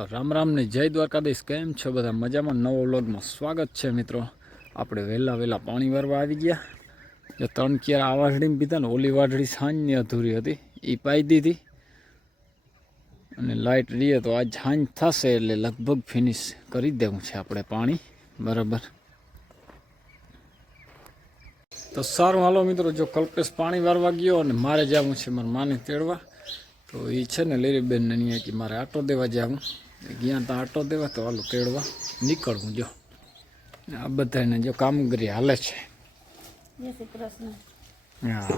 તો રામ રામને જય દ્વારકાધીશ. કેમ છો બધા? મજામાં? નવો વ્લોગમાં સ્વાગત છે મિત્રો. આપણે વહેલા વહેલા પાણી વારવા આવી ગયા. જો ત્રણ કિયાર આ વાઢડીમાં પીધા ને ઓલી વાઢડી સાંજની અધૂરી હતી. એ પાઈ દીધી. અને લાઇટ રહીએ તો આજ સાંજ થશે એટલે લગભગ ફિનિશ કરી દેવું છે આપણે પાણી. બરાબર. તો સારું, હાલો મિત્રો, જો કલ્પેશ પાણી વારવા ગયો અને મારે જવું છે મારા માને તેડવા. તો એ છે ને લીરીબેન ને અહીંયા કે મારે આટો દેવા જવું. ગયા તો આટો દેવા તો હાલો તેડવા નીકળવું જો. આ બધાને જો કામગીરી હાલે છે. હા.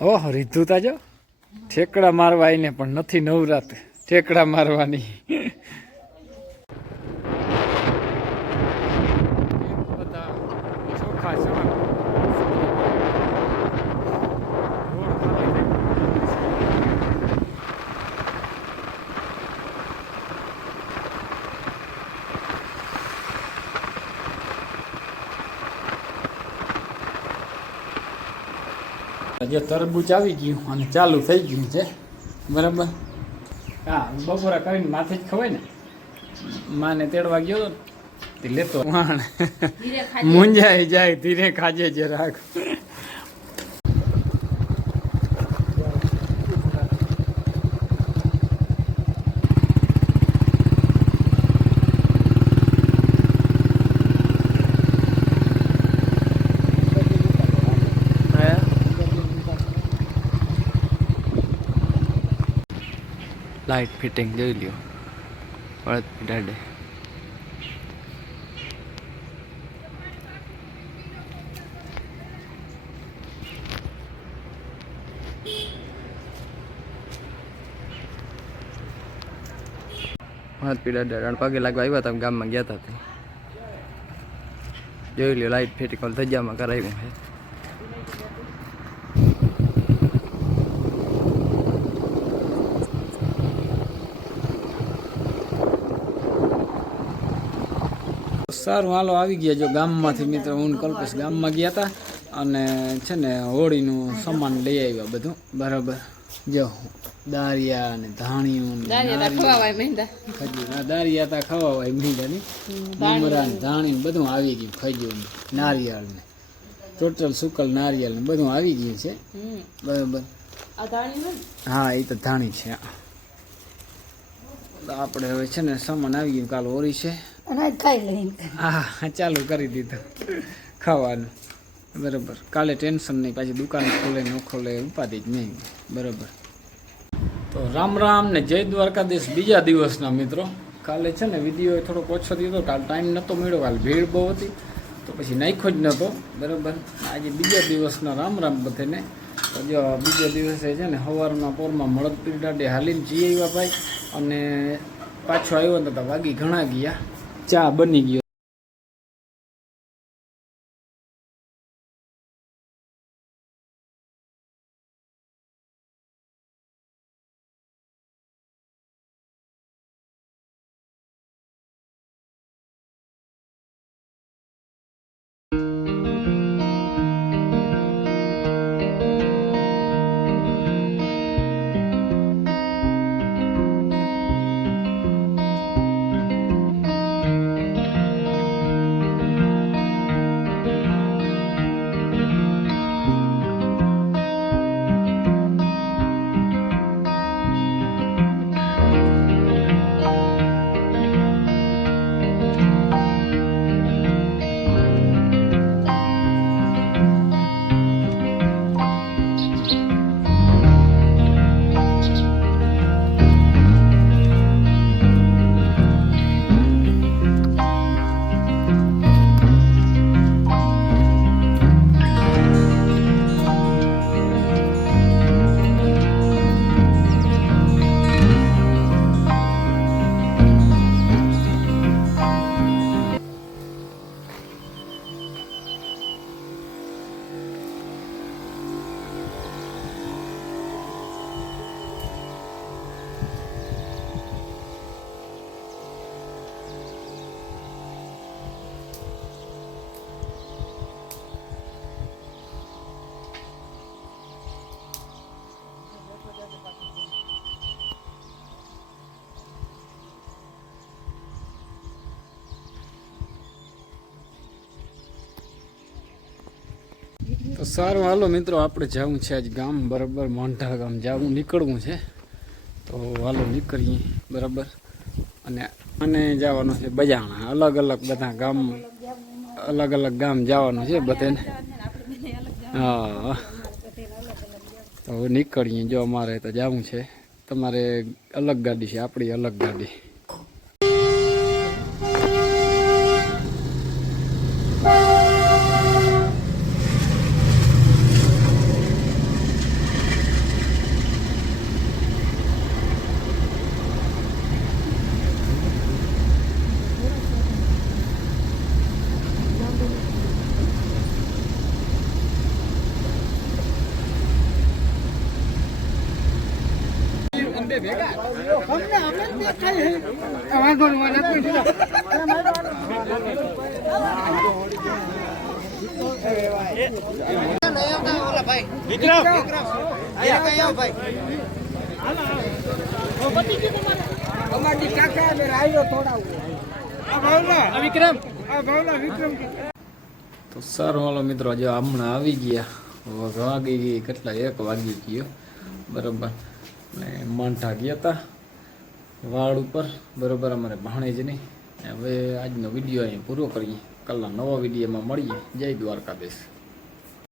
ઓહ રીધું તા જો. ઠેકડા મારવા આવીને પણ નથી નવરાત. ઠેકડા મારવાની. બધા ચોખા જે તરબૂચ આવી ગયું અને ચાલુ થઈ ગયું છે. બરાબર? હા બપોરા કરીને માથે જ ખવાય ને. માને તેડવા ગયો તો તે લેતો વાણ મુંજાઈ જાય ધીરે ખાજે જરાક લાઇટ ફિટિંગ જોઈ લ્યો. બળદ ડાડે હાથ પીડા ડરણ પગે લાગવા આવ્યા હતા ગામમાં ગયા હતા જોઈ લ્યો લાઇટ ફિટિંગ કોલ ધજામાં કરાવ્યું છે. સારું હાલો આવી ગયા જો ગામમાંથી મિત્ર. હું કલ્પેશ ગામમાં ગયા હતા અને છે ને હોળીનું સામાન લઈ આવ્યા બધું. બરાબર. જો દારિયા અને ધાણીયું દારિયા તા ખવા હોય મીંડાની લીમડા ને ધાણી ને બધું આવી ગયું ખજૂર નારિયેળ ને. ટોટલ સુકલ નારિયેળ ને બધું આવી ગયું છે. બરાબર. હા એ તો ધાણી છે. આપણે હવે છે ને સામાન આવી ગયું કાલ ઓરી છે. અનાજ ખાઈ લઈ હા, ચાલુ કરી દીધું. ખાવાનું. બરાબર. કાલે ટેન્શન નહીં, પાછી દુકાન ખોલે, ન ખોલે, ઉપાધિ જ નહીં. બરાબર. તો રામ રામ ને જય દ્વારકાધીશ બીજા દિવસના મિત્રો. કાલે છે ને વીડિયો થોડોક ઓછો દીધો, કાલ ટાઈમ નહોતો મળ્યો, કાલે ભીડ બહુ હતી. તો પછી નાખ્યો જ નહોતો બરાબર. આજે બીજા દિવસના રામ રામ બધાને. તો જો બીજા દિવસે છે ને સવારના પોરમાં મળદ પીડાડે હાલીને જઈ આવ્યા ભાઈ. અને પાછો આવ્યો ને તો વાગી ઘણા ગયા. ચા બની ગયો. સારું, હાલો મિત્રો, આપણે જવું છે આજ ગામ, બરાબર, મોંઢા ગામ જવું, નીકળવું છે. તો હાલો નીકળીએ, બરાબર. અને અને જવાનું છે બજાણા, અલગ અલગ બધા ગામ, અલગ અલગ ગામ જવાનું છે બધાને. હા. તો નીકળીએ, જો અમારે તો જવું છે. તમારે અલગ ગાડી છે, આપણી અલગ ગાડી. તો સારું, હાલો મિત્રો, જો હમણાં આવી ગયા. વાગી ગઈ કેટલા એક વાગી ગયો. બરાબર. ને મોંઢા ગયા હતા વાળ ઉપર, બરાબર, અમારે ભાણેજ નહીં. હવે આજનો વીડિયો અહીં પૂરો કરીએ. કલાક નવા વિડીયોમાં મળીએ. જય દ્વારકાધીશ.